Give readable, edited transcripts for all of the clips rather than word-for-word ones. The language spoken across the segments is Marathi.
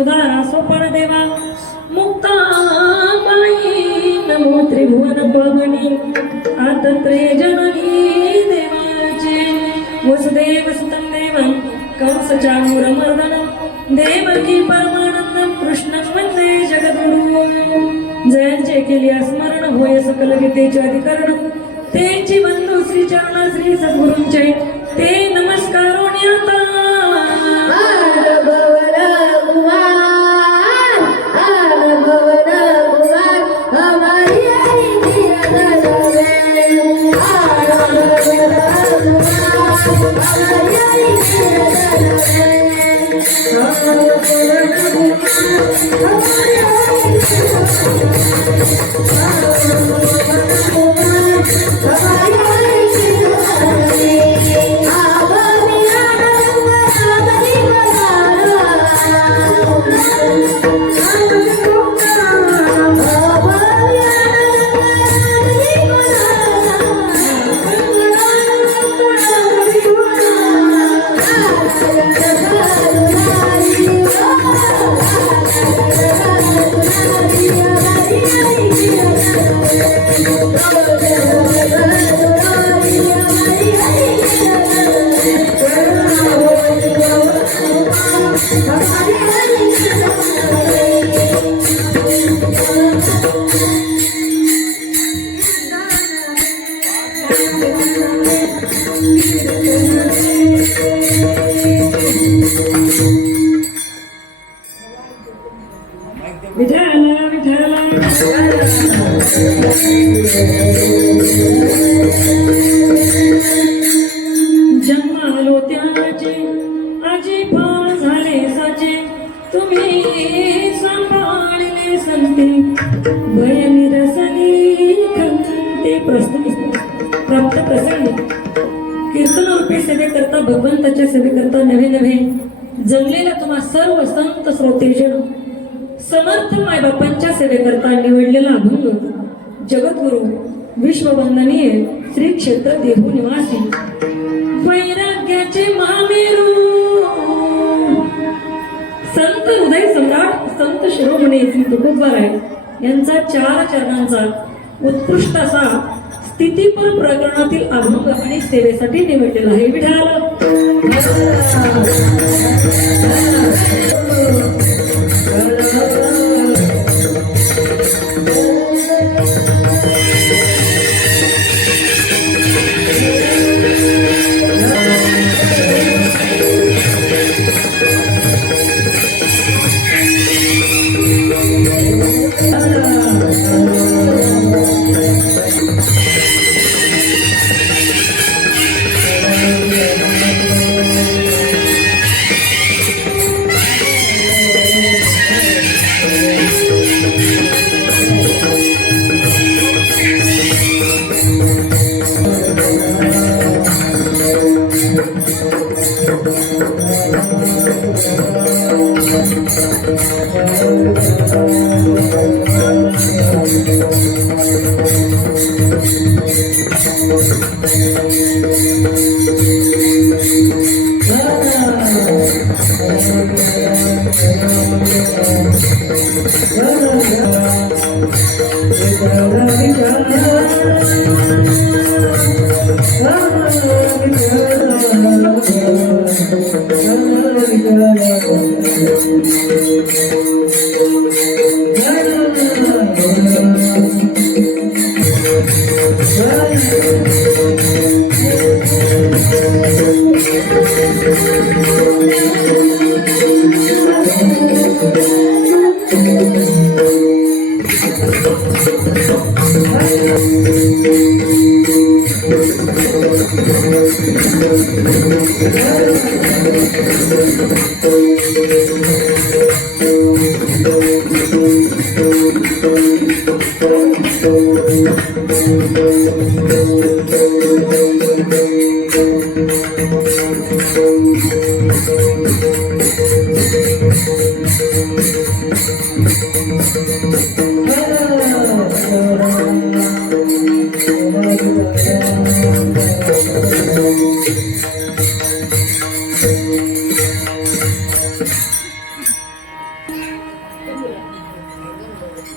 उदारा सोपण देवा मुक्ताबाई नमो त्रिभुवन पावनी आतत्रे जननी देवाचे वसुदेव सुतं देवं कंस चाणूरमर्दनं देवकी परमानंदं कृष्णं वंदे जगद्गुरुं जयांचे केले स्मरण होय सकल विद्येचे अधिकरण तेची बंधू श्री चरण श्री सद्गुरूंचे ते नमस्कारोन्याता जन्मालो त्याचे आजी फाळ झाले साचे तुम्ही सांभाळले संते भयनी रसनी खंते प्राप्त प्रसंगी कीर्तन रूपी सेवेकरता भगवंताच्या सेवेकरता नवे नवे जमलेल्या तुम्हा सर्व संत श्रोतेजन समर्थ मायबापांच्या सेवेकरता निवडलेला अभंग जगद्गुरु विश्ववंदनीय श्री क्षेत्र देहू निवासी वैराग्याचे महामेरू संत हृदय सम्राट संत शिरोमणी श्री तुकोबाराय यांचा 4 चरणांचा उत्कृष्ट असा स्थितीपर प्रकरणातील अभंग आणि सेवेसाठी निवडलेला आहे. विठाला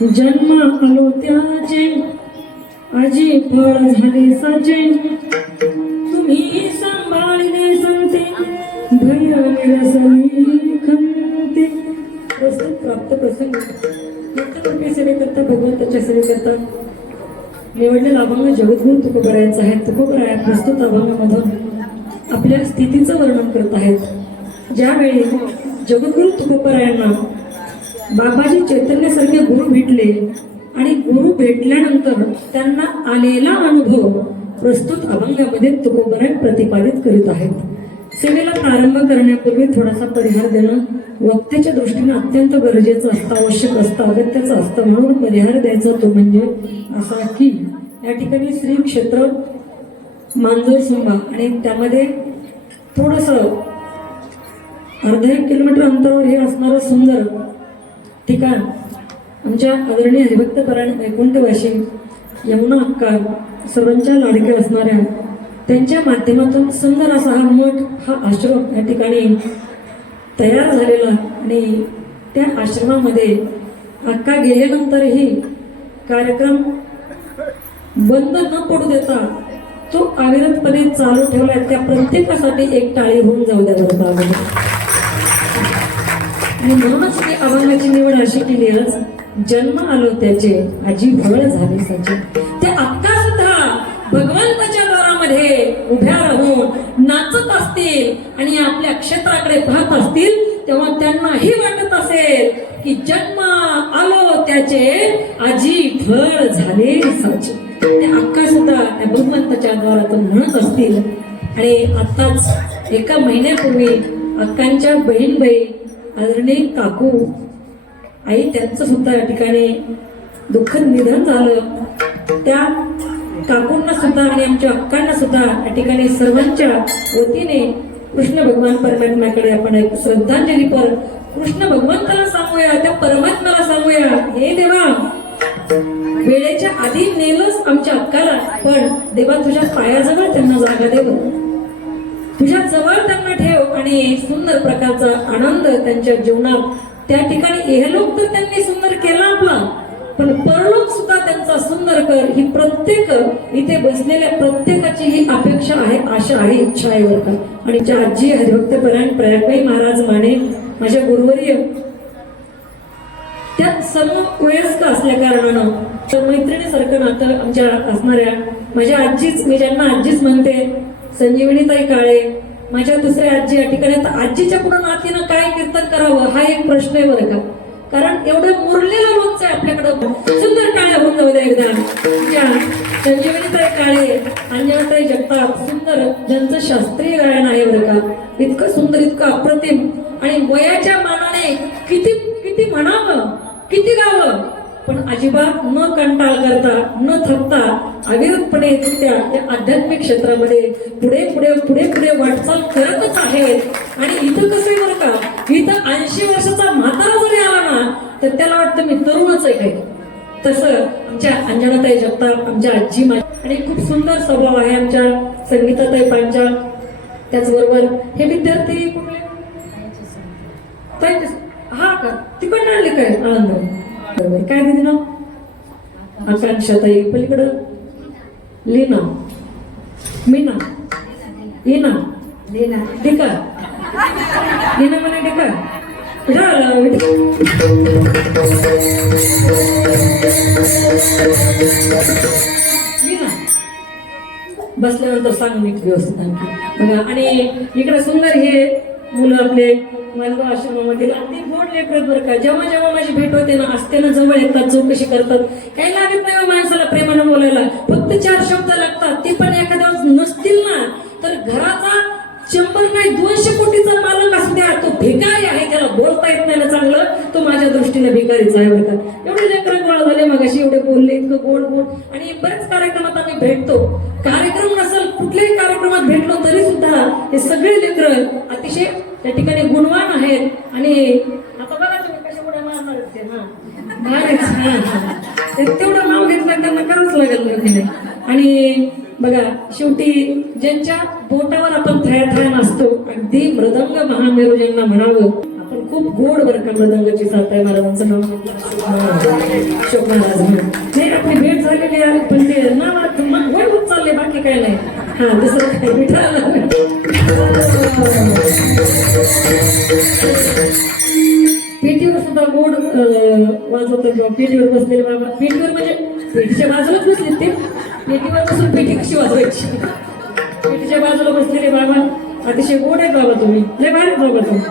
जन्म आलो त्याचे आजी फळ झाले साचे तुम्ही सांभाळले सांगते भय विरसली खंते. प्रस्तुत प्राप्त प्रसंग नित्यकृपी सेवेकरता भगवंताच्या सेवेकरता निवडलेला अभंग जगद्गुरू तुकोबरायांचा आहे. तुकोबराया प्रस्तुत अभंगामधून आपल्या स्थितीचं वर्णन करत आहेत. ज्यावेळी जगद्गुरू तुकोबरायांना बाबाजी चैतन्यासारखे गुरु भेटले आणि गुरु भेटल्यानंतर त्यांना आलेला अनुभव प्रस्तुत अभंगामध्ये तुकोबराय प्रतिपादित करीत आहेत. सेवेला प्रारंभ करण्यापूर्वी थोडासा परिहार देणं वक्त्याच्या दृष्टीने अत्यंत गरजेचं असतं, आवश्यक असतं, अगत्याचं असतं. म्हणून परिहार द्यायचा तो म्हणजे असा की या ठिकाणी श्री क्षेत्र मांजर सुंबा आणि त्यामध्ये थोडंसं अर्धा 1 किलोमीटर अंतरावर हे असणारं सुंदर ठिकाण आमच्या आदरणीय हरिभक्तपरायण वैकुंठवासी यमुना अक्का सर्वांच्या लाडक्या असणाऱ्या त्यांच्या माध्यमातून सुंदर असा हा मठ, हा आश्रम या ठिकाणी तयार झालेला आणि त्या आश्रमामध्ये अक्का गेल्यानंतरही कार्यक्रम बंद न पडू देता तो अविरतपणे चालू ठेवला. त्या प्रत्येकासाठी एक टाळी होऊन जाऊ द्या बरोबर. आणि म्हणूनच मी अभंगाची निवड अशी केली आज. जन्म आलो त्याचे आजी फळ झाली साचे. ते अक्का सुद्धा भगवंताच्या द्वारामध्ये उभ्या राहून नाचत असतील आणि आपल्या क्षेत्राकडे पाहत असतील तेव्हा त्यांनाही वाटत असेल की जन्म आलो त्याचे आजी फळ झाले साचे. ते अक्का सुद्धा त्या भगवंताच्या द्वारातून म्हणत असतील. आणि आताच 1 महिन्यापूर्वी अक्कांच्या बहीणबाई आदरणीय काकू आई त्यांचं सुद्धा या ठिकाणी दुःखद निधन झालं. त्या काकूंना सुद्धा आणि आमच्या अक्कांना सुद्धा या ठिकाणी सर्वांच्या वतीने कृष्ण भगवान परमात्म्याकडे आपण एक श्रद्धांजलीपर कृष्ण भगवंताला सांगूया, त्या परमात्म्याला सांगूया, हे देवा वेळेच्या आधी नेलंच आमच्या अक्काला, पण देवा तुझ्या पायाजवळ त्यांना जागा देव, तुझ्या जवळ त्यांना ठेव आणि सुंदर प्रकारचा आनंद त्यांच्या जीवनात त्या ठिकाणी इहलोक तर त्यांनी सुंदर केला आपला, पण परलोक सुद्धा त्यांचा सुंदर कर. ही प्रत्येक इथे बसलेल्या प्रत्येकाची ही अपेक्षा आहे, आशा आहे, इच्छा आहे बरं का. आणि ज्या आजी हरिभक्तपरायण प्रयागबाई महाराज माने माझ्या गुरुवर्य त्या सर्व वयस्कर असल्या कारणानं तर मैत्रिणीसारखं नातं आमच्या असणाऱ्या माझ्या आजीच, मी ज्यांना आजीच म्हणते, संजीवनीताई काळे माझ्या दुसऱ्या आजी या ठिकाणी. आता आजीच्या पुढे नातीनं काय कीर्तन करावं हा एक प्रश्न आहे बरं का. कारण एवढं मुरलेलं लोणचं आहे आपल्याकडं. सुंदर टाळ्या होऊन जाऊ द्या एकदा. संजीवनीताई काळे, अंजनाताई जगताप, सुंदर ज्यांचं शास्त्रीय गायन आहे बरं का. इतकं सुंदर, इतकं अप्रतिम आणि वयाच्या मानाने किती किती म्हणावं, किती गावं, पण अजिबात न कंटाळ करता, न थकता अविरतपणे त्या आध्यात्मिक क्षेत्रामध्ये पुढे पुढे पुढे पुढे वाटचाल करतच आहेत. आणि इथं कसं आहे बरं का, इथं 80 वर्षाचा म्हातारा जरी आला ना तर त्याला वाटतं मी तरुणच आहे काही. तसं आमच्या अंजनाताई जगताप, आमच्या आजी आणि खूप सुंदर स्वभाव आहे आमच्या संगीताताई पांचाळ. त्याचबरोबर हे विद्यार्थी कुठले हा का तिकडनं आले काय आनंद बरोबर. काय दिली ना आकांक्षाताई, पलीकडं लीना, मीना, ईना, लीना, टिका, लीना म्हणे टिका लीना बसल्यानंतर सांग मी व्यवस्थित आणखी बघा. आणि इकडे सुंदर हे मुलं आपले मालगाव आश्रमामधील अगदी गोड लेकर बरं का. जेव्हा जेव्हा माझी भेट होते ना असते ना, जवळ येतात, चौकशी करतात. काही लागत नाही माणसाला प्रेमानं बोलायला, फक्त 4 शब्द लागतात. ते पण एखाद्या नसतील ना तर घराचा 100 नाही 200 कोटीचा मालक असू द्या, तो भिकारी आहे, त्याला बोलता येत नाही ना चांगलं, तो माझ्या दृष्टीने भिकारीच आहे बरं का. एवढे लेकर गोळा झाले मगाशी, एवढे बोलले, इतकं गोड गोड. आणि बऱ्याच कार्यक्रमात आम्ही भेटतो. कार्यक्रम नसेल कुठल्याही कार्यक्रमात भेटलो तरी सुद्धा हे सगळे लेकर अतिशय त्या ठिकाणी गुणवान आहेत. आणि आता बघा तुम्ही कशा उड्या मारणार ते तेवढं नाव घेतलं त्यांना करावंच लागेल. आणि बघा शेवटी ज्यांच्या बोटावर आपण थया थया नसतो, अगदी मृदंग महामेरू ज्यांना म्हणावं आपण खूप गोड बरं का मृदंगाची साथ आहे महाराजांचं नाव अशोक महाराज. नाही आपली भेट झालेली आहे पण ते नावात वय होत चालले बाकी काय नाही. हा दुसरं काय विठाला पेटीवर सुद्धा गोड वाजवतो किंवा पेटीवर बसलेले बाबा. पेटीवर म्हणजे पेटीच्या बाजूलाच बसले ते. पेटीवर बसून पेटी कशी वाजवायची. पेटीच्या बाजूला बसलेले बाबा अतिशय गोड आहेत बाबा. तुम्ही लय भारी बाबा. तुम्ही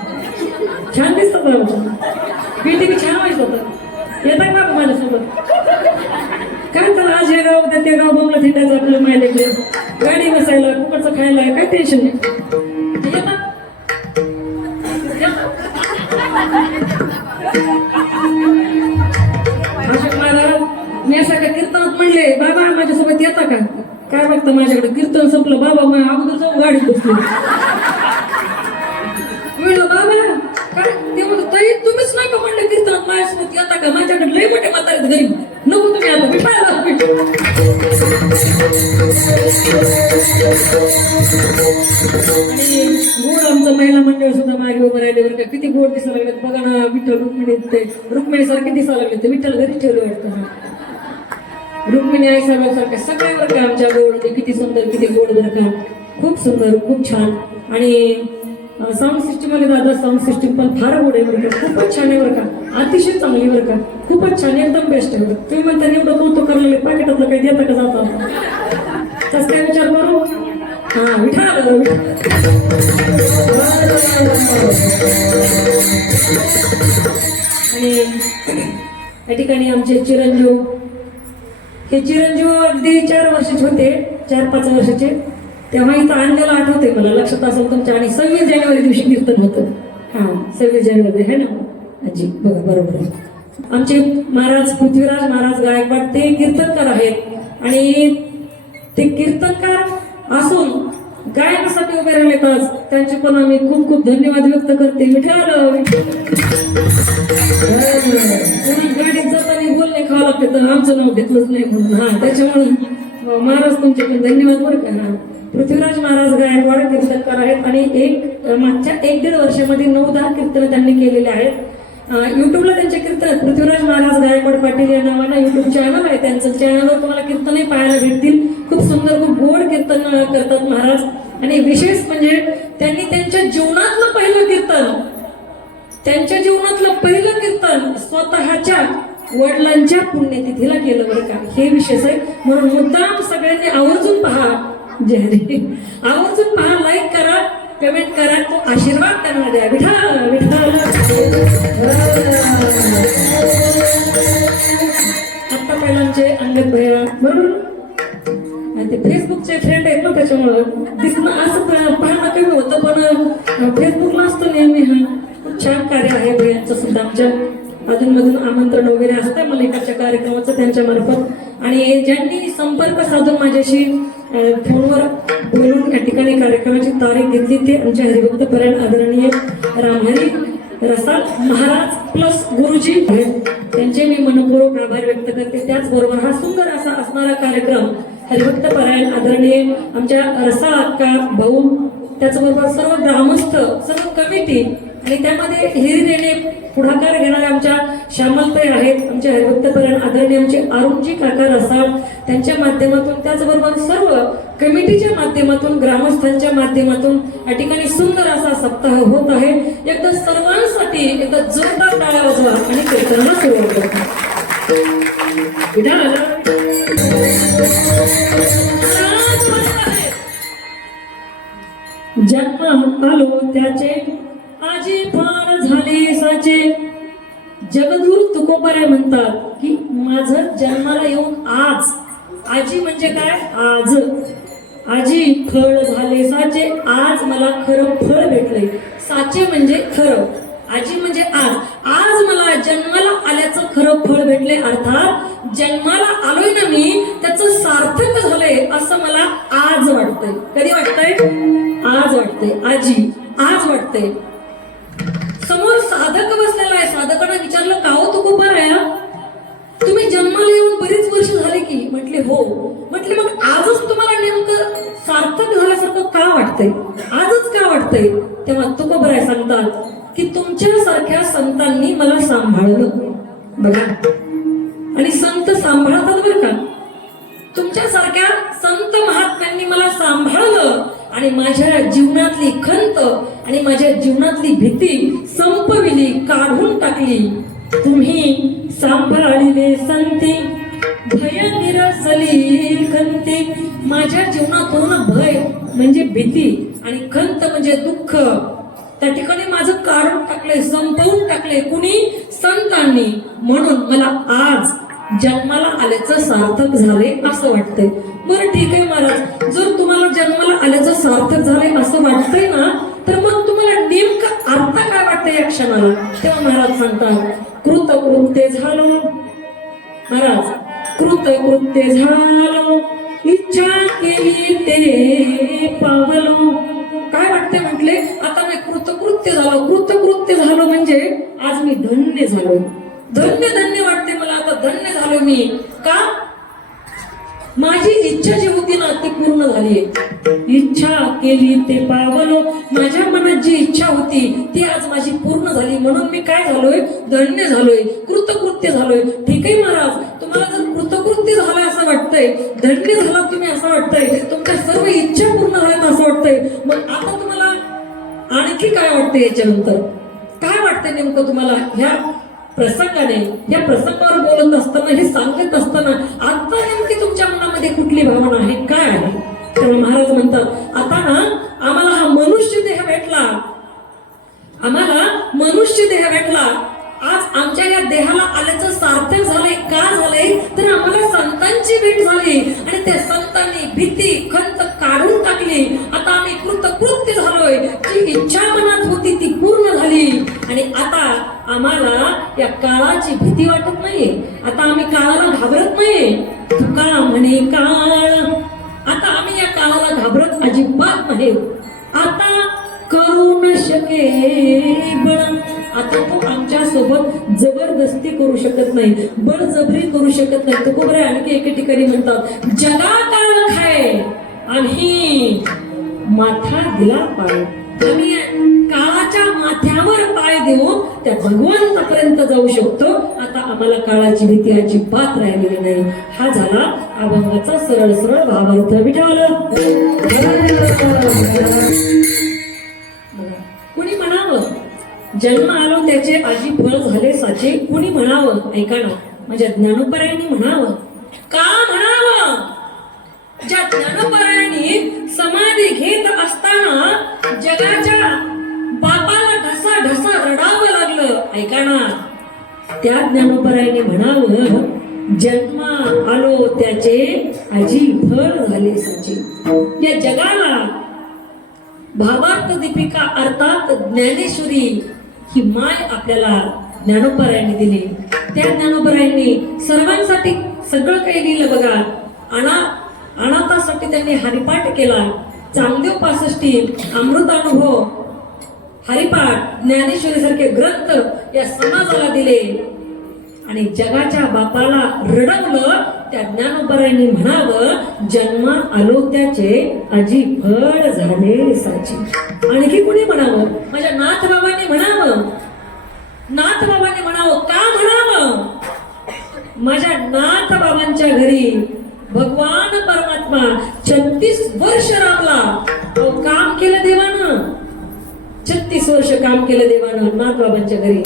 छान दिसतात बाबा. तुम्ही पेटी बी छान वाजवतात. येतात बाबा माझ्यासोबत. काय तर आज हे गाव उद्या ते गाव बंगला थिंडायचं आपल्याला माहिती गाडी बसायला कुकडचं खायला काय टेन्शन नाही. येतात अशोक महाराज मी असं का कीर्तनात म्हणले बाबा माझ्यासोबत येता का. काय बघतं माझ्याकडे कीर्तन संपलं बाबा मग अगोदर जाऊन गाडीत बसले. म्हणलं बाबा काय ते म्हणतो तरी तुम्हीच नका म्हणलं कीर्तनात माझ्यासोबत येता का. माझ्याकडे लय मोठे म्हातारे गरीब नको तुम्ही आता मी पाहिला आणि गोड आमचं महिला मंडळ सुद्धा मागे उभं राहिले बरं का. किती गोड दिसायला लागले बघा ना. विठ्ठल रुक्मिणी ते रुक्मिणी सारखे दिसायला लागले ते विठ्ठल घरी ठेवलं वाटतं. रुक्मिणी आई सारख्या सगळ्यावर का आमच्या गोड किती सुंदर किती गोड बरं का. खूप सुंदर खूप छान. आणि साऊंड सिस्टीम मध्ये दादा साऊंड सिस्टीम पण फार गोड आहे बरं का. खूपच छान आहे बरं का. अतिशय चांगली बरं का. खूपच छान एकदम बेस्ट आहे बरं. तुम्ही म्हणता एवढं कौतुक करलेले पाकिटातलं काही देता का जाता तसं काय विचार करू. हा विठा आणि या ठिकाणी आमचे चिरंजीव हे चिरंजीव अगदी 4 वर्षाचे होते 4-5 वर्षाचे तेव्हा इथं आणलेलं आठवते मला लक्षात असेल तुमच्या. आणि 26 जानेवारी दिवशी कीर्तन होतं. हा 26 जानेवारी आहे ना आजी बघा बरोबर आहे. आमचे महाराज पृथ्वीराज महाराज गायकवाड ते कीर्तनकार आहेत. आणि ते कीर्तनकार असून गायनासाठी उभे राहिलेत आज. त्यांचे पण आम्ही खूप खूप धन्यवाद व्यक्त करते. विठ्ठल गाडीत जाताना बोलणे खावं लागते तर आमचं नाव घेतलंच नाही म्हणून. हा त्याच्यामुळे महाराज तुमचे पण धन्यवाद बरं का. हा पृथ्वीराज महाराज गायकवाड कीर्तनकार आहेत. आणि मागच्या 1-1.5 वर्षामध्ये 9-10 कीर्तन त्यांनी केलेले आहेत. युट्यूबला त्यांचे कीर्तन पृथ्वीराज महाराज गायकवाड पाटील या नावानं युट्यूब चॅनल आहे त्यांचं. चॅनलवर तुम्हाला कीर्तनही पाहायला भेटतील. खूप सुंदर खूप गोड कीर्तन करतात महाराज. आणि विशेष म्हणजे त्यांनी त्यांच्या जीवनातलं पहिलं कीर्तन स्वतःच्या वडिलांच्या पुण्यतिथीला केलं बरं का. हे विशेष आहे. म्हणून मुद्दाम सगळ्यांनी आवर्जून पहा. आवर्जून पहा. लाईक करा कमेंट करा. तो आशीर्वाद त्यांना द्या. विठ्ठल विठ्ठल. आता पहिला आमचे अंगद भैया बरोबर ते फेसबुकचे फ्रेंड आहेत ना त्याच्यामुळं दिसणं असं पाहणं कमी होतं पण फेसबुकला असतं नेहमी. हा खूप छान कार्य आहे भैयांचं सुद्धा. आमच्या अधूनमधून आमंत्रण वगैरे असतं मला एकाच्या कार्यक्रमाचं त्यांच्या मार्फत. आणि ज्यांनी संपर्क साधून माझ्याशी फोनवर बोलून या ठिकाणी कार्यक्रमाची तारीख घेतली ते आमच्या हरिभक्त परायण आदरणीय रामहरी रसाळ महाराज प्लस गुरुजी त्यांचे मी मनपूर्वक आभार व्यक्त करते. त्याचबरोबर हा सुंदर असा असणारा कार्यक्रम हरिभक्त परायण आदरणीय आमच्या रसाळ अक्का भाऊ त्याचबरोबर सर्व ग्रामस्थ सर्व कमिटी आणि त्यामध्ये हिरी देणे पुढाकार घेणारे आमच्या श्यामलताई आहेत. आमचे हरिभक्त परायण आदरणीय आमचे अरुणजी काका रसाळ त्यांच्या माध्यमातून त्याचबरोबर सर्व कमिटीच्या माध्यमातून ग्रामस्थांच्या माध्यमातून या ठिकाणी सुंदर असा सप्ताह होत आहे. एकदा सर्वांसाठी एकदा जोरदार टाळ्या वाजवा आणि कीर्तनाला सुरुवात करा. जन्म आलो त्याचे आजी फार झाले साचे. जगद्गुरु तुकोबाराय म्हणतात की माझं जन्माला येऊन आज. आजी म्हणजे काय. आज आजी फळ झाले साचे. आज मला खरं फळ भेटलंय. साचे म्हणजे खरं. आजी म्हणजे आज मला जन्माला आल्याचं खरं फळ भेटले. अर्थात जन्माला आलोय ना मी त्याचं सार्थक झालंय असं मला आज वाटतंय. कधी वाटतंय. आज वाटतंय. आजी आज वाटतंय. समोर साधक बसलेला आहे. साधकांना विचारलं का हो तुकोबाराय तुम्ही जन्माला येऊन बरीच वर्ष झाली की. म्हटले हो. म्हटले मग आजच तुम्हाला नेमकं सार्थक झाल्यासारखं का वाटतंय. आजच का वाटतंय. तेव्हा तुकोबाराय सांगतात की तुमच्यासारख्या संतांनी मला सांभाळलं बघा. आणि संत सांभाळतात बरं का. तुमच्यासारख्या संत महात्म्यांनी मला सांभाळलं आणि माझ्या जीवनातली खंत आणि माझ्या जीवनातली भीती संपविली, काढून टाकली. तुम्ही सांभाळिले संती भय निरसली खंती. माझ्या जीवनातून भय म्हणजे भीती आणि खंत म्हणजे दुःख त्या ठिकाणी माझं काढून टाकले, संपवून टाकले. कुणी? संतांनी. म्हणून मला आज जन्माला आल्याचं सार्थक झाले असं वाटतंय. बरं ठीक आहे महाराज, जर तुम्हाला जन्माला आल्याचं सार्थक झाले असं वाटतंय ना, तर मग तुम्हाला नेमका अर्थ काय वाटतंय या क्षणाला? तेव्हा महाराज सांगतात, कृतकृत्य झालो महाराज, कृतकृत्य झालो, इच्छा केली ते पावलो. काय वाटते म्हटले? आता मी कृतकृत्य झालो. कृतकृत्य झालो म्हणजे आज मी धन्य झालो. धन्य धन्य वाटते मला, आता धन्य झालो मी. का? माझी इच्छा जी होती ना ती पूर्ण झाली. इच्छा केली ते पावलो. माझ्या मनात जी इच्छा होती ती आज माझी पूर्ण झाली. म्हणून मी काय झालोय? धन्य झालोय, कृतकृत्य झालोय. ठीक आहे महाराज, तुम्हाला जर कृतकृत्य झालंय असं वाटतंय, धन्य झाला तुम्ही असं वाटतंय, तुमच्या सर्व इच्छा पूर्ण झाल्यात असं वाटतंय, मग आता तुम्हाला आणखी काय वाटतंय? याच्यानंतर काय वाटतंय नेमकं तुम्हाला? ह्या प्रसंगाने, या प्रसंगावर बोलत असताना, हे सांगत असताना आता नेमकी तुमच्या मनामध्ये कुठली भावना आहे, काय आहे? तेव्हा महाराज म्हणतात, आता ना आम्हाला हा मनुष्य देह भेटला, आम्हाला मनुष्य देह भेटला. आज आमच्या या देहाला आल्याचं सार्थक झालंय. का झालंय? तर आम्हाला संतांची भेट झाली आणि त्या संतांनी भीती खंत काढून टाकली. आता आम्ही कृतकृत्य झालोय. जी इच्छा मनात होती ती पूर्ण झाली आणि आता आम्हाला या काळाची भीती वाटत नाहीये. आता आम्ही काळाला घाबरत नाहीये. तुका म्हणे काळ, आता आम्ही या काळाला घाबरत अजिबात नाही. आता करू न शके बळ, आता तो आमच्या सोबत जबरदस्ती करू शकत नाही, बळजबरी करू शकत नाही. तुकोबरे आणखी एके ठिकाणी म्हणतात, जगा काळ खाय आणि माथा दिला पाय. आम्ही काळाच्या माथ्यावर पाय देऊन त्या भगवंतापर्यंत जाऊ शकतो. आता आम्हाला काळाची भीती अजिबात राहिलेली नाही. हा झाला अभंगाचा सरळ सरळ भावार्थ. विठ्ठल कुणी म्हणावं जन्म आलो त्याचे आजी फळ झाले साचे. कुणी म्हणावं, ऐका ना, माझ्या ज्ञानोबरायांनी म्हणावं. का म्हणावं? ज्या ज्ञानोबरायांनी समाधी घेत असताना जगाच्या बापाला ढसा ढसा रडावं लागलं, ऐका ना, त्या ज्ञानोबरायांनी म्हणावं, जन्म आलो त्याचे आजी फळ झाले साचे. या जगाला भावार्थ दीपिका अर्थात ज्ञानेश्वरी ही माय आपल्याला ज्ञानोबरायांनी दिली. त्या ज्ञानोबरायांनी सर्वांसाठी सगळं काही लिहिलं बघा. अनाथासाठी त्यांनी हरिपाठ केला. चांगदेव 65, अमृतानुभव, हरिपाठ, ज्ञानेश्वरी सारखे ग्रंथ या समाजाला दिले आणि जगाच्या बापाला रडवलं. त्या ज्ञानोबरायांनी म्हणावं, जन्म आलो त्याचे आजी फळ झाले साची. आणखी कुणी म्हणावं? माझ्या नाथबाबांनी म्हणावं. नाथबाबांनी म्हणावं. का म्हणावं? माझ्या नाथबाबांच्या घरी भगवान परमात्मा 36 वर्ष राबला. काम केलं देवानं, 36 वर्ष काम केलं देवानं नाथबाबांच्या घरी.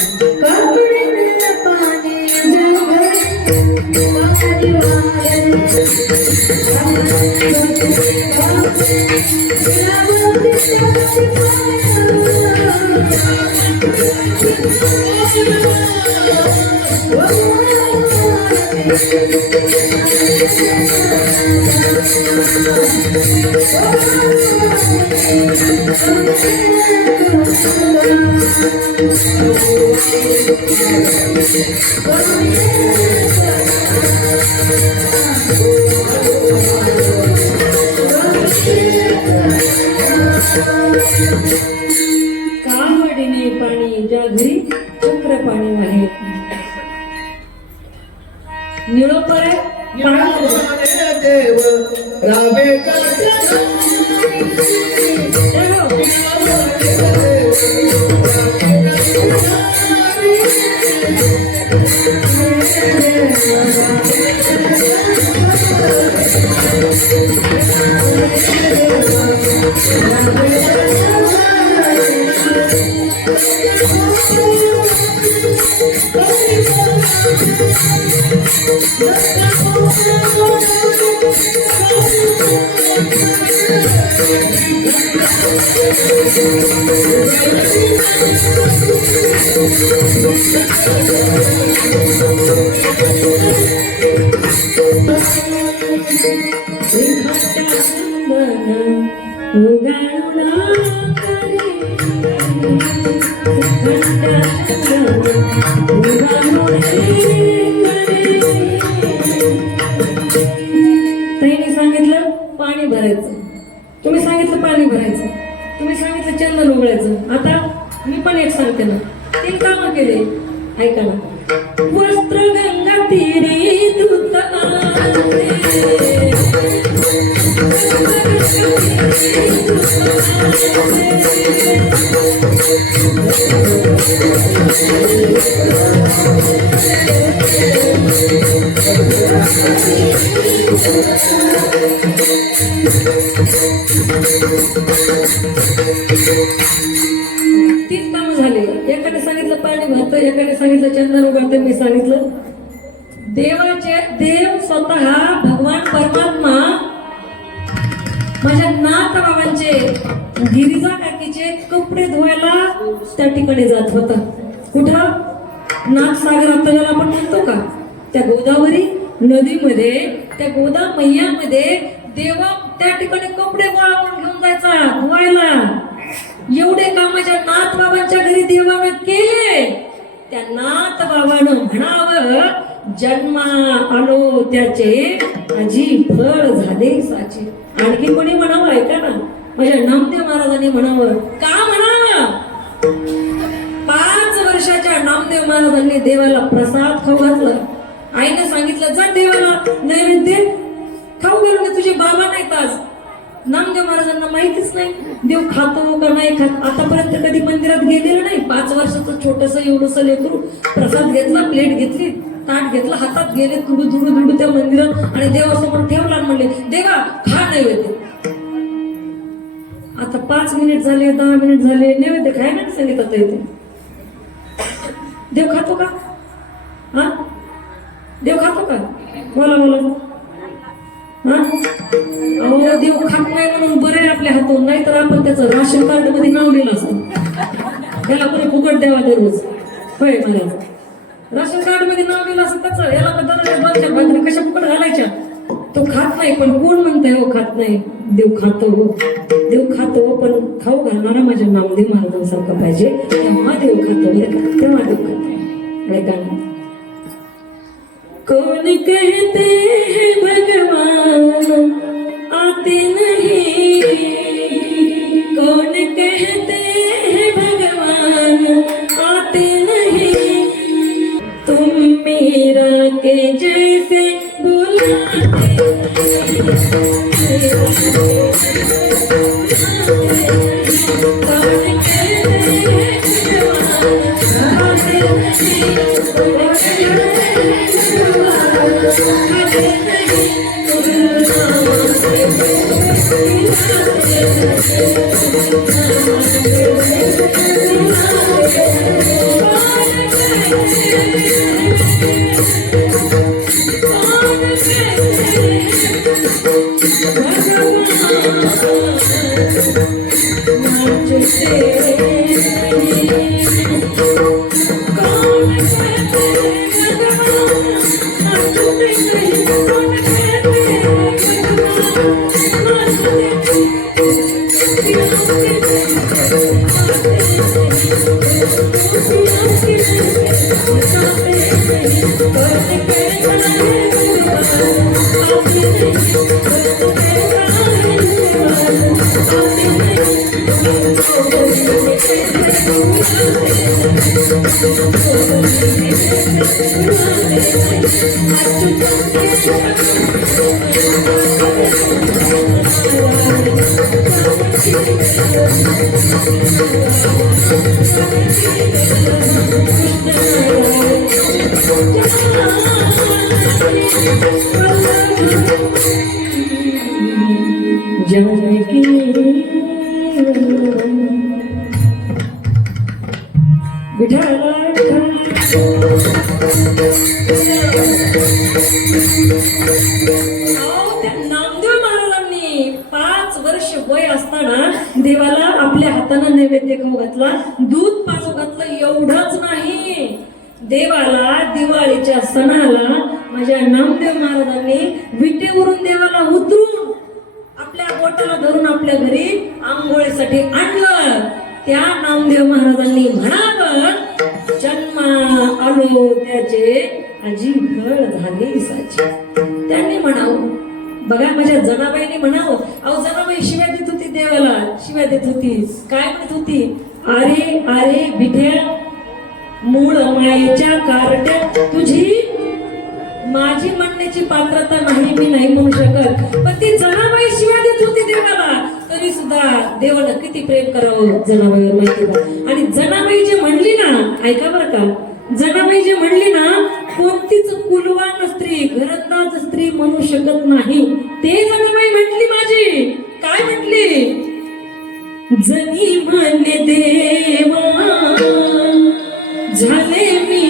कावडीने पाणी ज्या घरी चक्र पाणी वाहे. निळोपर देव राबे का ताईने सांगितलं पाणी भरायचं, तुम्ही सांगितलं पाणी भरायचं, तुम्ही सांगितलं चंदन उघडायचं. आता मी पण एक सांगते ना, 3 कामं केले. ऐका ना. वस्त्र गंगा तीरी दूत आले, तीन कामं झाले. एकाने सांगितलं पाणी भरतं, एकाने सांगितलं चंदन उघडतं, मी सांगितलं देव स्वतः भगवान परमात्मा माझ्या नाथ बाबांचे गिरिजा काकीचे कपडे धुवायला त्या ठिकाणी जात होता. कुठं? नाथसागरात ज्याला आपण म्हणतो का, त्या गोदावरी नदीमध्ये, त्या गोदा मैयामध्ये देव त्या ठिकाणी कपडे गोळा करून घेऊन जायचा धुवायला. एवढे काम माझ्या नाथ बाबांच्या घरी देवानं केले. त्या नाथ बाबानं म्हणावं, जन्मा आलो त्याचे अजी फळ झाले साचे. आणखी कोणी म्हणावं? ऐका ना, माझ्या नामदेव महाराजांनी म्हणावं. का म्हणावं? 5 वर्षाच्या नामदेव महाराजांनी देवाला प्रसाद खाऊ घातला. आईने सांगितलं, जा देवाला नैवेद्य खाऊ घालून दे, तुझे बाबा नाहीत आज. नामदेव महाराजांना माहितीच नाही देव खातो का नाही खात. आतापर्यंत कधी मंदिरात गेलेलं नाही. 5 वर्षाचं छोटस एवढंसं लेकरू प्रसाद घेतला, प्लेट घेतली, ताट घेतलं, हातात गेले, दुडू त्या मंदिरात आणि देवासमोर ठेवला आणि म्हणले, देवा खा नैवेद्य. आता 5 मिनिट झाले, 10 मिनिट झाले, नैवेद्य खाय ना सांगितलं येते. देव खातो का? हा, देव खातो का? बोला बोला. हा, अहो देव खात नाही म्हणून बरे आपल्या हातून, नाहीतर आपण त्याचं राशन कार्ड मध्ये नाव लिहिलं असतं. त्याला कोणी फुकट द्यावा दररोज. होय मला राशन कार्ड मध्ये नाव लिहिलं असं त्याचं, याला का दररोज 2-4 भाकरी कशा फुकट घालायच्या? तो खात नाही, पण कोण म्हणतंय हो खात नाही? देव खातो, देव खातो, पण खाऊ घालणारा माझ्या नामदेव महाराजांसारखा पाहिजे, तेव्हा देव खातो. तेव्हा देव खातो. ऐका ना. कौन कहते हैं भगवान आते नहीं, कौन कहते हैं भगवान आते नहीं, तुम मीरा के जैसे बुलाते जानकी विठाला नामदेव महाराजांनी 5 वर्ष वय असताना देवाला आपल्या हाताने नैवेद्य खाऊ घातला, दूध पाजू घातलं. एवढंच नाही, देवाला दिवाळीच्या सणाला माझ्या नामदेव महाराजांनी विटेवरून देवाला उतरून आपल्या बोटाला धरून आपल्या घरी आंघोळीसाठी आणलं. त्या नामदेव महाराजांनी म्हणावं, जन्मा आलो त्याचे आजी फळ झाले साची. त्यांनी म्हणावं, बघा माझ्या जनाबाईंनी म्हणावं, अहो जनाबाई शिव्या देत होती देवाला, शिव्या देत होती. काय म्हणत होती? अरे अरे बिठ्या, मूळ मायेच्या कारट्यात तुझी माझी म्हणण्याची पात्रता नाही, मी नाही म्हणू शकत. पण ती जनाबाई शिव्या देत होती देवाला, तरी सुद्धा देवाला किती प्रेम करावं जनाबाईवर माहिती का. आणि जनाबाई जे म्हणली ना, ऐका बरं का, जनाबाई जे म्हणली ना, कोणतीच कुलवान स्त्री घरंदाज स्त्री म्हणू शकत नाही, ते जनाबाई म्हटली माझी. काय म्हटली? जनी म्हणे देवा झाले मी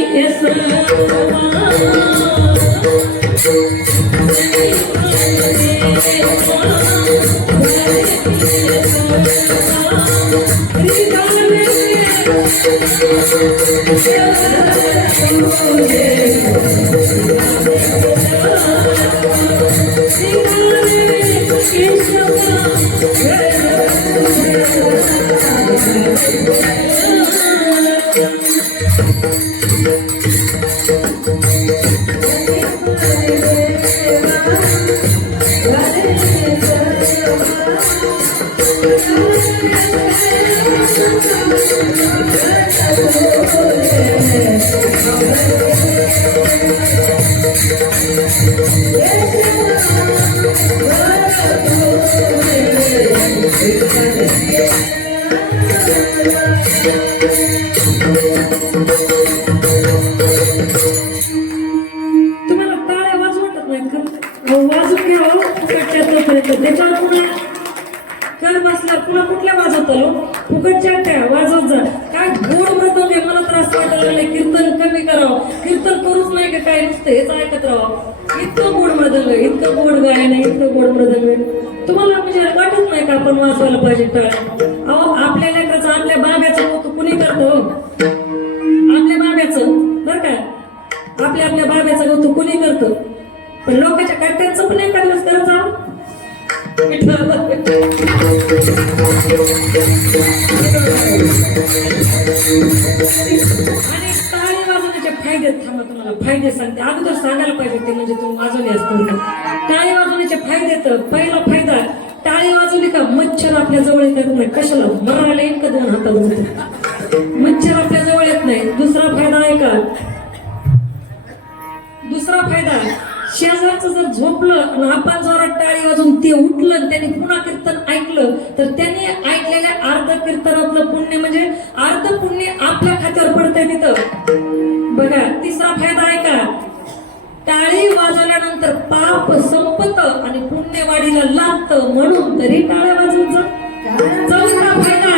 तुम्हाला टाळ्या वाजवत नाही का? वाजून घ्या त्याच्यावर पुन्हा कर बसल्यावर पुन्हा कुठल्या वाजवत आलो, फुकटच्या त्या वाजवत जा. काय गोड मृदंग आहे, मला त्रास वाटायला लागले. कीर्तन कमी करावं, कीर्तन करूच नाही का, काय नुसतं हेच ऐकत राहावं. इतकं गोड मृदंग आहे, इतकं गोड गायन आहे, इतकं गोड मृदंग आहे. तुम्हाला म्हणजे वाटत नाही का आपण वाजवायला पाहिजे टाळ्या? अहो आपल्या लेकराचं, आपल्या बाब्याचं कौतुक कुणी करतो? आपल्या बाब्याचं बरं का, आपल्या बाब्याचं कौतुक कुणी करतं, पण लोकांच्या कट्ट्यांचं पण एका दिवस करत जावं. आणि टाळी वाजवण्याचे फायदे, थांबा तुम्हाला फायदे सांगते. अगोदर सांगायला पाहिजे ते, म्हणजे तुम्ही वाजवले असतील. टाळी वाजवण्याचे फायदे, तर पहिला फायदा, टाळी वाजवली का मच्छर आपल्या जवळ येतात नाही. कशाला मरायला येईल का 2 हातात होते, मच्छर आपल्या जवळ येत नाही. दुसरा फायदा आहे का, दुसरा फायदा, शेजारचं जर झोपलं आणि आपण जोरात टाळी वाजून ते उठलं, त्यांनी पुन्हा कीर्तन ऐकलं, तर त्यांनी ऐकलेल्या अर्ध कीर्तनातलं पुण्य, म्हणजे अर्ध पुण्य आपल्या खात्यावर पडतंय तिथं. बघा तिसरा फायदा आहे का, टाळी वाजवल्यानंतर पाप संपत आणि पुण्य वाढीला लागतं, म्हणून तरी टाळ्या वाजवत जा. चौथा फायदा,